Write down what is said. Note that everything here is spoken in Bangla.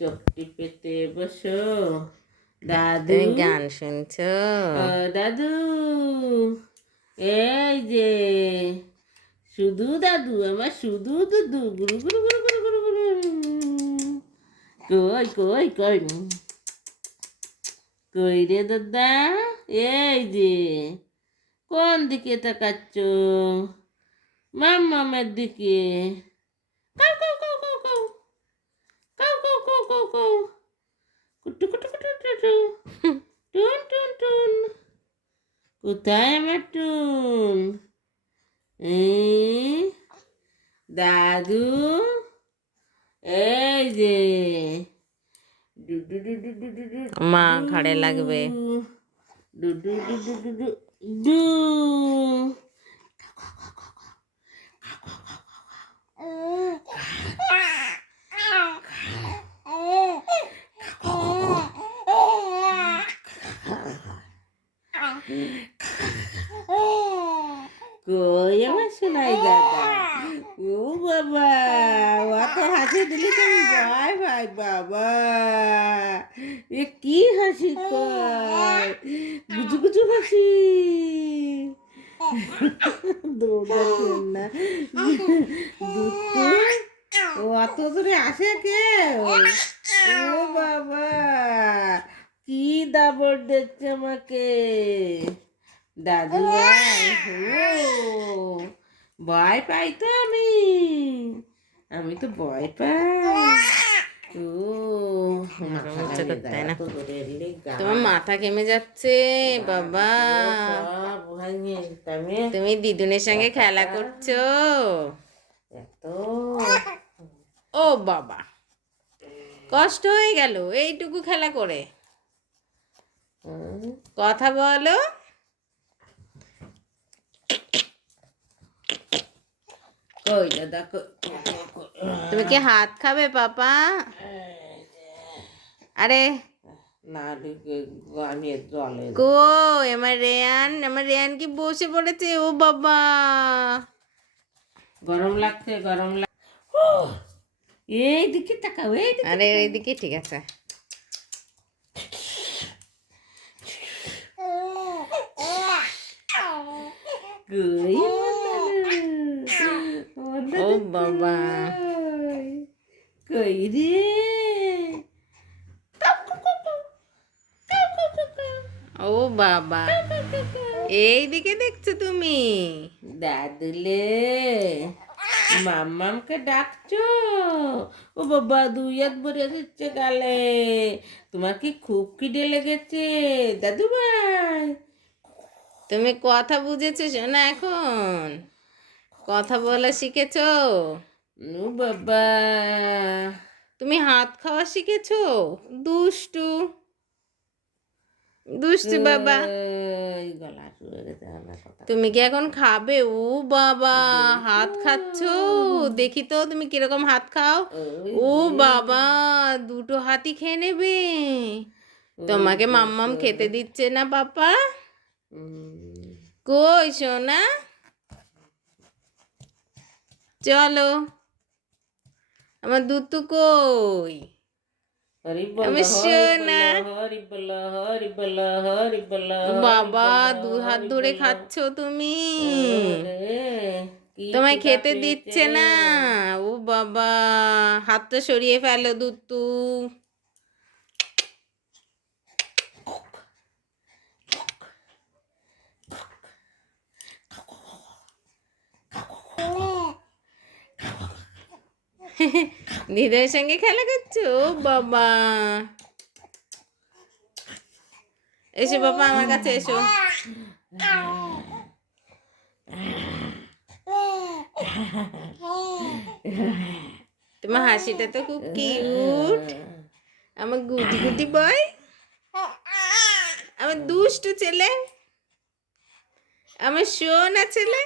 চোখটি পেতে বসো দাদু। তুমি গান শুনছো? দাদু এই যে শুধু দাদু, আমার শুধু দুদু গুরু গুরু গুরু গুরু গুরু গুরু। কই কই কই কই রে দাদা? এই যে কোন দিকে তাকাচ্ছ? মাম্মামের দিকে। কাউ কাউ কাউ কাউ কাউ কাউ কাউ কাউ কাউ কাউ কুটু কুটু কুটু কুটু টুন টুন টুন। কোথায় আমার টুন? দাদু এই যে ডু ডু ডু ডু ডু ডু ডু মা ঘাড়ে লাগবে। ডু ডু ডু ডু ডু ডু ডু। কই আমার শোনাই দাদা? ও বাবা, অত হাসি দিলি তো আমি ভয় ভাই বাবা। এ কি হাসি কয়? গুজু গুজু হাসি। দৌড়াচ্ছেন না দুটো। ও অত দূরে আসে কেউ? ও বাবা, কি দাবড় দিচ্ছে আমাকে দাদু ভাই। ভয় পাই তো আমি তো ভয় পাই। ও তোমার মাথা ঘেমে যাচ্ছে বাবা। তুমি দিদুনের সঙ্গে খেলা করছো? ও বাবা, কষ্ট হয়ে গেল এইটুকু খেলা করে। কথা বলো। তুমি কি হাত খাবে পাপা? আরে কই আমার রেয়ান কি বসে পড়েছে? ও বাবা, গরম লাগছে গরম লাগ। এইদিকে তাকাও, এইদিকে। আরে ওইদিকে ঠিক আছে। ও বাবা, কই রে? ও বাবা, এইদিকে দেখছো তুমি? দাদুলে মাম্মামকে ডাকছো? ও বাবা, দুই হাত ভরে দিচ্ছে গালে। তোমার কি খুব খিদে লেগেছে দাদু ভাই? তুমি কথা বুঝেছো না এখন? কথা বলা শিখেছো? ও বাবা, তুমি হাত খাওয়া শিখেছো? দুষ্টু দুষ্টু বাবা। তুমি কি এখন খাবে? ও বাবা, হাত খাচ্ছো? দেখি তো তুমি কিরকম হাত খাও। ও বাবা, দুটো হাতই খেয়ে নেবে। তোমাকে মাম্মাম খেতে দিচ্ছে না পাপা? কই সোনা, চলো। আমার দুধ কই? আমার সোনা বাবা, দু হাত ধরে খাচ্ছো তুমি? তোমায় খেতে দিচ্ছে না। ও বাবা, হাতটা সরিয়ে ফেলো দুধ। দিদার সঙ্গে খেলা করছো? ও বাবা, এসো বাবা আমার কাছে এসো। তোমার হাসিটা তো খুব কিউট। আমার গুটি গুটি বয়, আমার দুষ্টু ছেলে, আমার সোনা ছেলে।